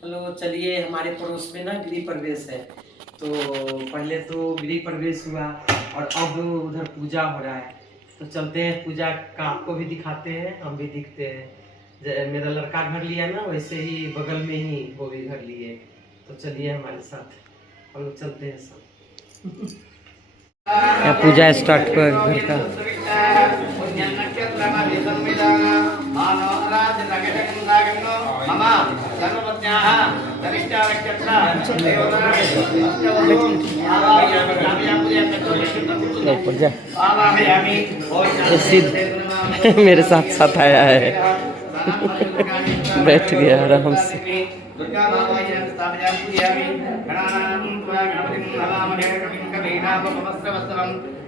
Hello, चलिए हमारे पड़ोस में ना गृह प्रवेश है। तो पहले तो गृह प्रवेश हुआ और अब उधर पूजा हो रहा है। तो चलते हैं, पूजा का आपको भी दिखाते हैं, हम भी दिखते हैं। मेरा लड़का घर लिया ना, वैसे ही बगल में ही वो भी घर लिए। तो चलिए हमारे साथ, हम लोग चलते हैं सब। पूजा स्टार्ट कर घर का। मेरे साथ साथ आया है। बैठ गया आराम से।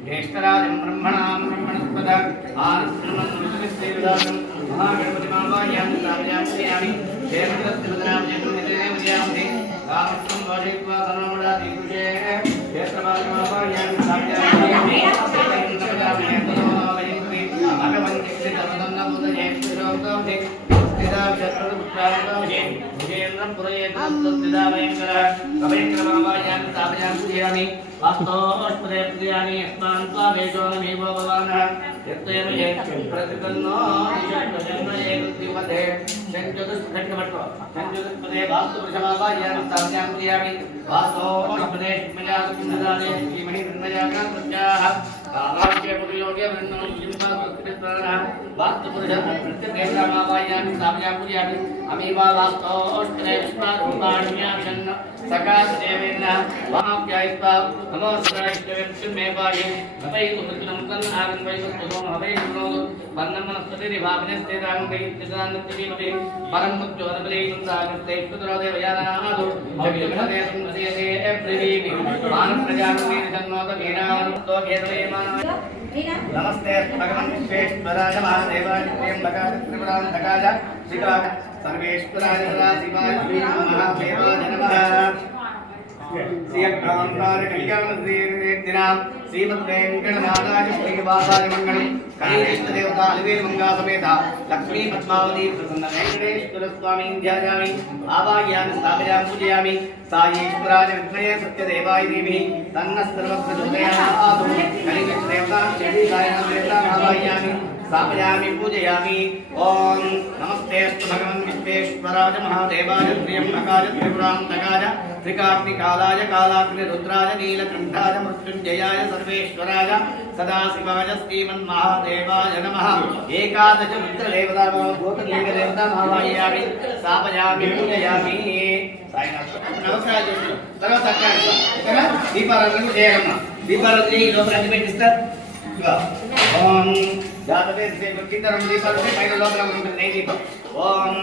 ज्येष्ठराजं ब्रह्मणां ब्रह्मणस्पद आनन्दं महागणपति मावायामि स्थापयामि देवदत्तवदनां जगन्निदेवयामि रामकृष्णं वाजयित्वा सनमोदाति कुजे क्षेत्रवादि मावायामि स्थापयामि नमस्ते भगवान विश्वेश्वराय महादेवाय त्र्यंबकाय त्रिपुरांतकाय शिवाय सर्वेश्वराय सदाशिवाय श्री महादेवाय नमः। श्रीमद्वेंकटनाथाय श्रीनिवासाय मंगलम कलीदेवता अलवेल मंगा समेत लक्ष्मी पद्मावती प्रसन्न वेंकटेश्वर स्वामी ध्यायामि आवाहयामि स्थापयामि पूजयामि साईश्वराय विद्महे सत्यदेवाय धीमहि तन्नः सर्वः प्रचोदयात् कलीदेवता श्रीसाय देवता आवाहयामि स्थापयामि पूजयामि। ओम नमस्ते भगवान विश्वेश्वराय महादेवाय त्र्यंबकाय त्रिपुरांतकाय त्रिकाग्निकालाय कालाग्निरुद्राय नीलकंठाय मृत्युंजयाय सर्वेश्वराय सदाशिवाय श्रीमन्महादेवाय नमः। एकादश रुद्रदेवता भूतलिंगदेवता आवाहयामि स्थापयामि पूजयामि। नमस्कार తర్వాత అక్కడ దీపారాధన చేయాలమ్మా। దీపారాధన ఈ లోపల అన్ని పెట్టిస్తారు। ఓం జాతవే కిందరం దీపాలు పైన లోపల ఉంటుంది నెయ్యి దీపం। ఓం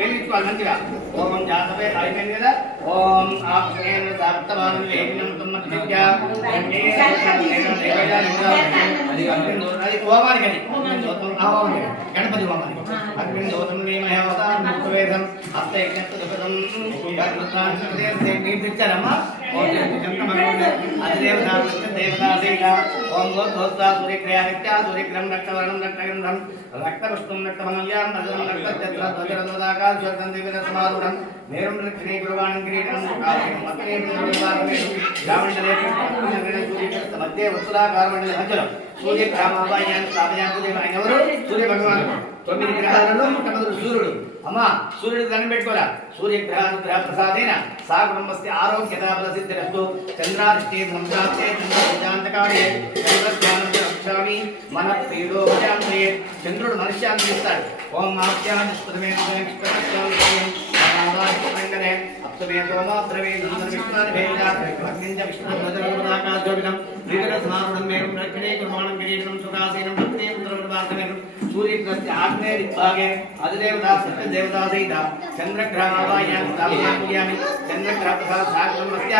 వెలిగించుకోవాలి మంచిగా। ఓం జాతవే అయిపోయింది కదా। ఓం ఆప్నేన సప్తవారం వేదినం తుమ్మత్య అది హోమానికి గణపతి హోమానికి అగ్ని దోషం నియమహవతాం ముక్తవేదం హస్త యజ్ఞత్వ దుఃఖం మీరు తెచ్చారమ్మా। అధిదేవతా దేవతాశీల ఓం గోత్రోత్సా సూర్యక్రియా నిత్యా సూర్యగ్రహం రక్తవర్ణం రక్తగంధం రక్తపుష్పం రక్తమల్యాం రజతం రక్తచత్ర ధ్వజరథోదాకాశ దివ్యరసమారూఢం నేరం రక్షణే గురువాణం కిరీటం మధ్య ఉత్తరాకారమండలి మధ్యలో సూర్యగ్రహమావాహ్యాన్ని స్థాపయామి ఎవరు సూర్య భగవానుడు। 9 గ్రహాలలో మొట్టమొదటి సూర్యుడు। అమ్మా సూర్యుడికి దండం పెట్టుకోరా। సూర్యగ్రహ ప్రసాదేన సా బ్రహ్మస్య ఆరోగ్యత ప్రసిద్ధిరస్తు చంద్రాదిష్టే సంప్రాప్తే చంద్రజాంతకాలే చంద్రధ్యానం రక్షామి మన ప్రియోజాంతే చంద్రుడు మనుష్యాన్ని ఇస్తాడు। ఓం ఆప్యాదిష్పదమే అప్తమే సోమాద్రవే విష్ణుర్వేదాగ్నించ విష్ణుర్వదనోదాకాశోభితం శ్రీధరస్మారుడం మేరం రక్షణే కుర్మాణం కిరీటం సుఖాసీనం భక్తే పుత్రవార్తమేనం सूर्यग्रहस्य आग्नेय दिग्भागे अधिदेवता सत्यदेवता सहित चंद्रग्रहमावाहयामि स्थापयामि पूजयामि। चंद्रग्रह प्रसाद साग्रहस्य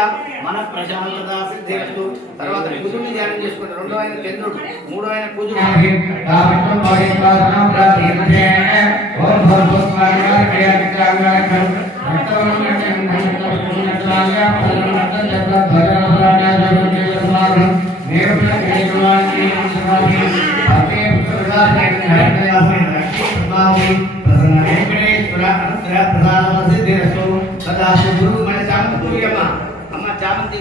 मनः प्रशांतता सिद्धिरस्तु। తర్వాత కుజుని ధ్యానం చేసుకోండి। రెండో ఆయన చంద్రుడు, మూడో ఆయన కుజుడు। प्रसन्न वेंकटेश्वर अनुग्रह प्रसाद सिद्धिरस्तु। दाशु गुरु मन चामंती अम्मा अम्मा चामंती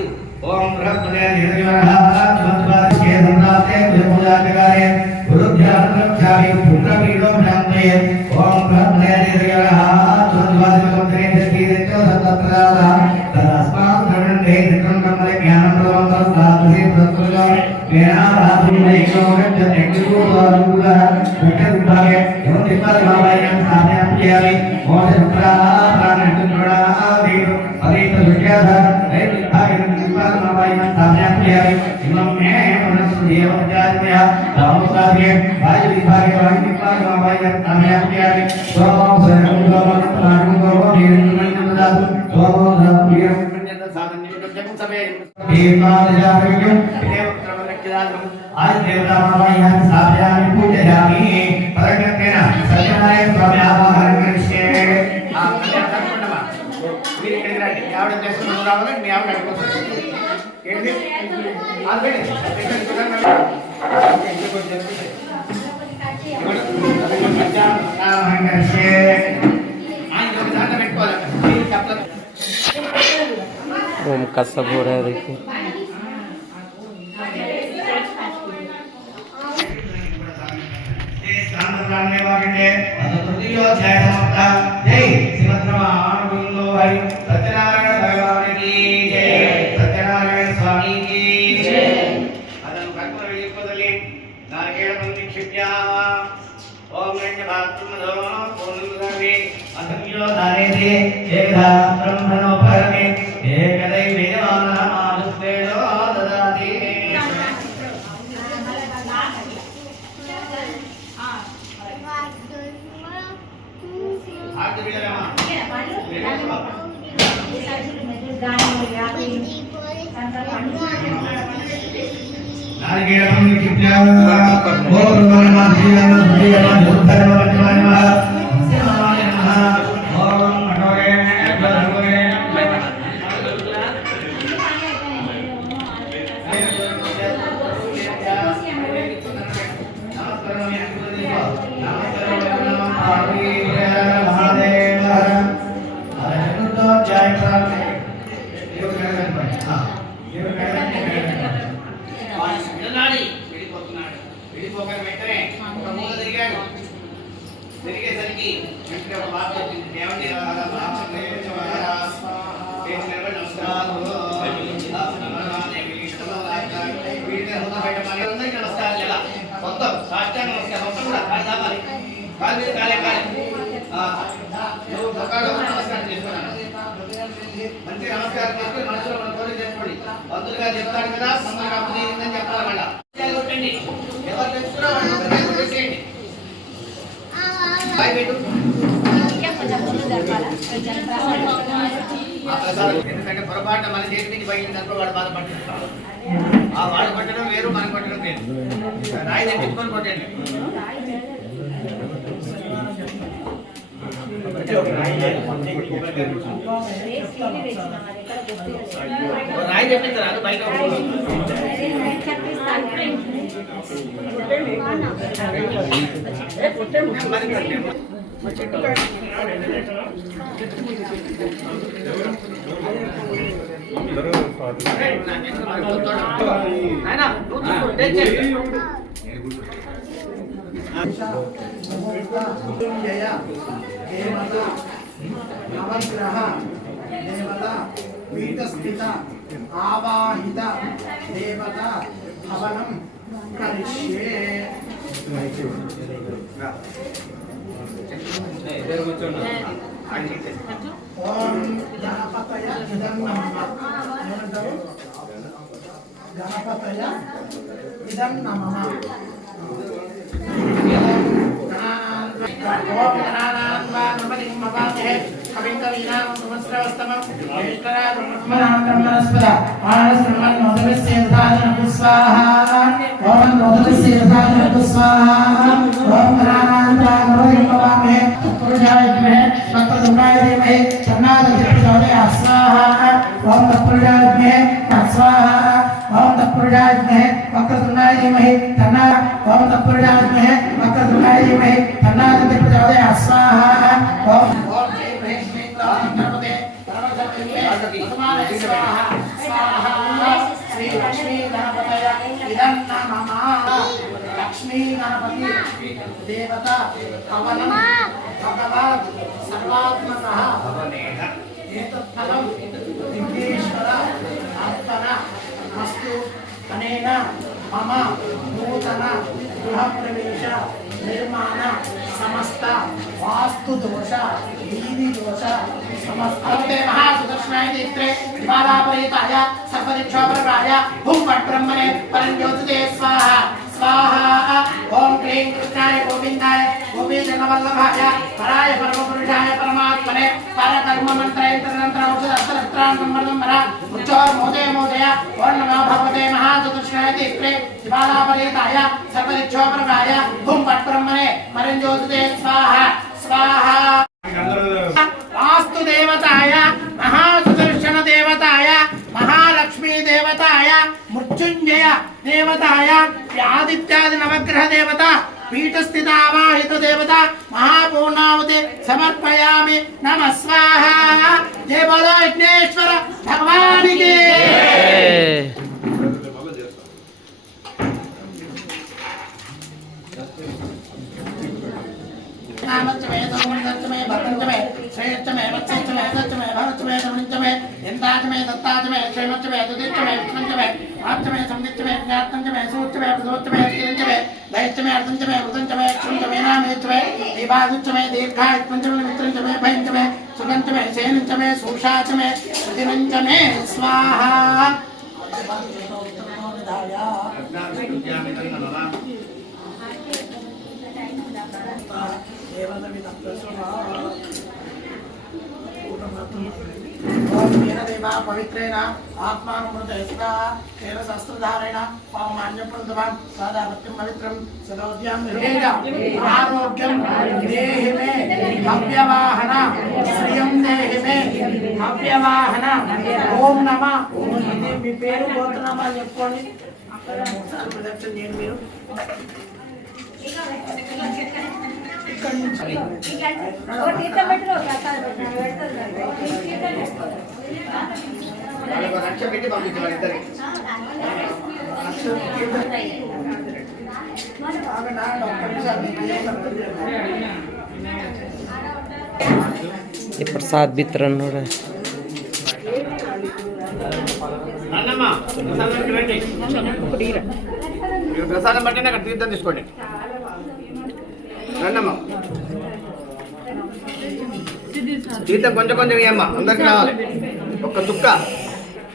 ओम ब्रह्मणे निर्विघ्नः त्वद्वाक्ये सम्राते पूजा जगारे गुरु ध्यान रक्षामि पुत्रवीरो ब्रह्मणे ओम ब्रह्मणे निर्विघ्नः त्वद्वाक्ये दीर्घ सतत्रदा तस्मात् ब्रह्मणे नित्यं ब्रह्मणे ज्ञानं प्रवंतं साधुसे प्रत्युलो ज्ञानाभावे योगज्जते गुरुवारूढः विकल्पाय योनिपालमावयं साम्याप्यामि मोक्षप्रा प्राणितुण्डा देव अरेत विद्याध नैविभागं निपालमावयं साम्याप्यामि इमं मे मनस्देव जात्या तामसादे वायुविभागे वायुनिपालमावयं साम्याप्यामि सोमं सर्वं प्राणुगो निर्मन्यदातु सोमं सर्वं साधन्यं जपं समे देवालयार्यं देवत्रमलक्ष्याद्रं आज देवतामावयं साम्यामि पूजयामि परगतेन सत्यनारायण स्वामी आवाहन करिष्ये आ कल्याणमा మీరు ఇక్కడికి రండి ఆవిడ చేస్తున్నారు రావాలి మీ ఆవిడ అడుగుతారు ఏంటి ఆల్రెడీ ఆవాహన కరిష్ये ఆయన ఒక దాంట్లో పెట్టుకోవాలి మీరు చెప్పలేదు ओम का सब हो रहा है देखिए जय श्रीमद्रमानुगुंदो हरि सत्यनारायण भगवान की जय सत्यनारायण स्वामी की जय ಅದನ್ನು ಕರ್ಪೂರ ದೀಪದಲ್ಲಿ ನಾರಿಕೇಳವನ್ನು ನಿಕ್ಷಿಪ್ಯ ಓಂ ನೈನ್ಯ ಭಾತೃಮಧೋ ಪೂರ್ಣಮುದಾರಿ ಅಸಂಖ್ಯೋ ಧಾರೇತಿ ಏಕದಾ ಬ್ರಹ್ಮಣೋ ಪರಮೇ ಏಕದೈ ವೇದಮಾನಃ ಮಾನುಸ್ತೇಜೋ ದದಾತಿ ಆರ್ತಿ ಬಿಡಲಮ್ಮ नारिकेलम निक्षिप्य ओम नमः शिवाय नमः ओम मठोरे भगवते తిరిగేసరికి వెంటనే ఒక వార్త వచ్చింది ఏమంటే మొత్తం సాష్టాంగ నమస్కారం మొత్తం కూడా కాలు దాపాలి కాలు మీద కాలే కాలి నువ్వు మొక్కలు నమస్కారం చేసుకున్నాను మంచిగా నమస్కారం చేసుకుని మనసులో మన కోరిక చేసుకోండి బంధువులుగా చెప్తాడు కదా సంబంధం అప్పు తీరిందని చెప్పాలి మళ్ళా కొట్టండి ఎవరు తెచ్చుకున్నా వాళ్ళు కొట్టేసేయండి ఎందుకంటే పొరపాటు మన చేతి నుంచి బయట దాంట్లో వాడు బాధపడుతున్నాడు ఆ వాడు పట్టడం వేరు మనం కొట్టడం వేరు రాయి తెప్పించుకొని కొట్టండి రాయి తెప్పించారు అది బయట नवग्रह देवता पीठस्थित आवाहित देवता हवनं करिष्ये ओम गणपतय इदं नमः गणपतय इदं नमः ओम गणानान्वा नमः मवामहे कविं कवीनां नमस्कारस्तमं ज्येष्ठराजं ब्रह्मणां ब्रह्मणस्पदा आनस्त्रमं नोदविस्य यथाजनं स्वाहा ओम नोदविस्य यथाजनं स्वाहा ओम गणानान्वा नमः मवामहे पुरुषाय विद्महे वक्रतुण्डाय धीमहि तन्नो प्रचोदयात् स्वाहा ओम तत्पुरुषाय विद्महे स्वाहा ओम तत्पुरुषाय विद्महे वक्रतुण्डाय धीमहि तन्नो ओम तत्पुरुषाय विद्महे वक्रतुण्डाय धीमहि तन्नो प्रचोदयात् स्वाहा ओम स्वाहा स्वाहा श्री लक्ष्मी गणपतय इदं नमः लक्ष्मी गणपति देवता हवनं भगवान् सर्वात्मकः एतत्फलं विघ्नेश्वर अर्पण अस्तु अनेन मम नूतन गृहप्रवेश निर्माण समस्त वास्तु दोष वीधि दोष समस्त महासुदर्शनाय नेत्रे बालापरिताय सर्वदिक्षोपराय हुं फट् ब्रह्मणे परञ्ज्योतिते स्वाहा स्वाहा ओम क्लीं कृष्णाय गोविन्दाय गोपीजनवल्लभाय पराय परमपुरुषाय परमात्मने परकर्म मन्त्रयन्त्रतन्त्र औषधस्त्रस्त्रान्नम्बरम्बर उच्चोर मोदय मोदय ओम नमो भगवते महाचतुष्णाय नेत्रे बालापरिताय सर्वदिक्षोपराय हुं फट् ब्रह्मणे परञ्ज्योतिते स्वाहा स्वाहा वास्तु देवताय महासुदर्शन देवताय महालक्ष्मी देवताय मृत्युंजय देवताय व्यादित्यादि नवग्रह देवता पीठस्थितावाहित देवता महापूर्णाहुति समर्पयामि नमः स्वाहा जय बोलो विघ्नेश्वर भगवान की नामच्चमे सौमनिदच्चमे भद्रच्चमे श्रेयच्चमे वत्सच्चमे दच्चमे भरच्चमे दमनिच्चमे यन्ताच्चमे दत्ताच्चमे क्षेमच्चमे दुदिच्चमे विष्णुच्चमे आच्चमे संदिच्चमे ज्ञातञ्चमे सूच्चमे प्रदोच्चमे स्थिरञ्चमे दयच्चमे अर्धञ्चमे वृतञ्चमे क्षुञ्चमे नामेच्चमे दीपादुच्चमे दीर्घायुत्पञ्चमे मित्रञ्चमे भयञ्चमे सुगञ्चमे सेनञ्चमे सूषाच्चमे सुदिनञ्चमे स्वाहा देवा पवित्रेण आत्मानुमृतयस्ता तेन शस्त्रधारेण पावमान्यप्रदवान् सादावत्यं पवित्रं सदोद्यां निवेद आरोग्यं देहि मे भव्यवाहन श्रियं देहि मे भव्यवाहन ओम नमः ఇది మీ పేరు గోత్రనామా చెప్పుకోండి ఒకసారి ప్రదక్షిణ చేయండి మీరు లక్ష పెట్టి పంపించాలి ఇద్దరికి ये प्रसाद वितरण हो रहा है। ప్రసాదం బట్టి అక్కడ తీర్థం తీసుకోండి రండమ్మా తీర్థం కొంచెం కొంచెం ఇయ్యమ్మా అందరికి రావాలి ఒక్క చుక్క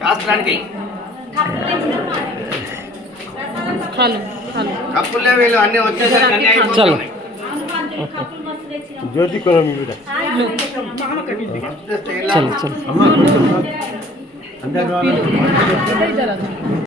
శాస్త్రానికి కప్పులే వీళ్ళు అన్ని వచ్చేసరికి అన్ని అయిపోతున్నాయి ज्योति करो मेरा चलो चलो अंदर